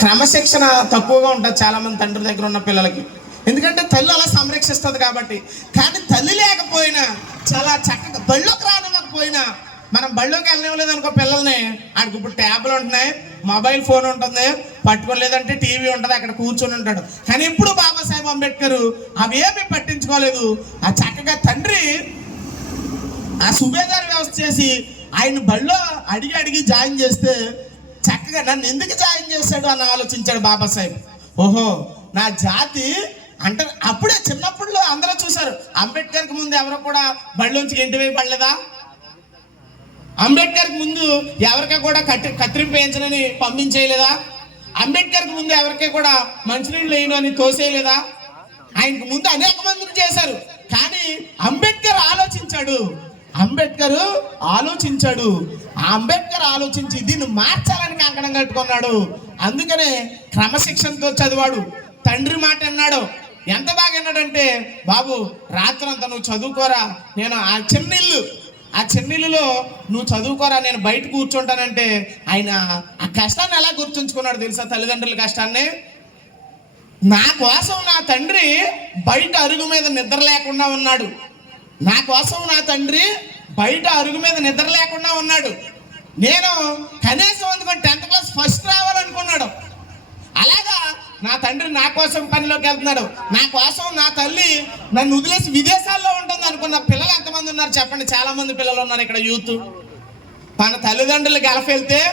క్రమశిక్షణ తక్కువగా ఉంటుంది చాలా మంది తండ్రి దగ్గర ఉన్న పిల్లలకి. ఎందుకంటే తల్లి అలా సంరక్షిస్తుంది కాబట్టి. కానీ తల్లి లేకపోయినా చాలా చక్కగా బళ్ళోకి రానివ్వకపోయినా, మనం బళ్ళోకి వెళ్ళనివ్వలేదు అనుకో పిల్లల్ని, ఆడికి ఇప్పుడు ట్యాబ్లు ఉంటున్నాయి, మొబైల్ ఫోన్ ఉంటుంది, పట్టుకోలేదంటే టీవీ ఉంటుంది, అక్కడ కూర్చొని ఉంటాడు. కానీ ఇప్పుడు బాబాసాహెబ్ అంబేద్కర్ అవేమీ పట్టించుకోలేదు. ఆ చక్కగా తండ్రి ఆ సుబేదార్ వ్యవస్థ చేసి ఆయన బళ్ళో అడిగి జాయిన్ చేస్తే చక్కగా నన్ను ఎందుకు జాయిన్ చేశాడు అని ఆలోచించాడు బాబాసాహెబ్. ఓహో, నా జాతి అంటే అప్పుడే చిన్నప్పుడు అందరూ చూశారు. అంబేద్కర్కి ముందు ఎవరో కూడా బళ్ళలోంచి ఇంటి వైపు పడలేదా? అంబేద్కర్కి ముందు ఎవరికీ కూడా కత్తిరింపు వేయించనని పంపించేయలేదా? అంబేద్కర్కి ముందు ఎవరికీ కూడా మంచినీళ్ళు వేయను అని తోసేయలేదా? ఆయనకు ముందు అనేక మందిని చేశారు. కానీ అంబేద్కర్ ఆలోచించాడు. ఆ అంబేద్కర్ ఆలోచించి దీన్ని మార్చాలని కంకణం కట్టుకున్నాడు. అందుకనే క్రమశిక్షణతో చదివాడు. తండ్రి మాట అన్నాడు. ఎంత బాగా అన్నాడంటే, బాబు రాత్రంతా నువ్వు చదువుకోరా, నేను ఆ చిన్నిల్లులో నువ్వు చదువుకోరా, నేను బయట కూర్చుంటానంటే ఆయన ఆ కష్టాన్ని ఎలా గుర్తుంచుకున్నాడు తెలుసా? తల్లిదండ్రుల కష్టాన్ని. నా కోసం నా తండ్రి బయట అరుగు మీద నిద్ర లేకుండా ఉన్నాడు. నా కోసం నా తండ్రి బయట అరుగు మీద నిద్ర లేకుండా ఉన్నాడు. నేను కనీసం అందుకని 10th క్లాస్ ఫస్ట్ రావాలనుకున్నాడు. అలాగా నా తండ్రి నా కోసం పనిలోకి వెళ్తున్నాడు. నా కోసం నా తల్లి నన్ను వదిలేసి విదేశాల్లో ఉంటుంది అనుకున్న పిల్లలు ఎంతమంది ఉన్నారు చెప్పండి? చాలా మంది పిల్లలు ఉన్నారు ఇక్కడ, యూత్. తన తల్లిదండ్రులకి వెళ్తే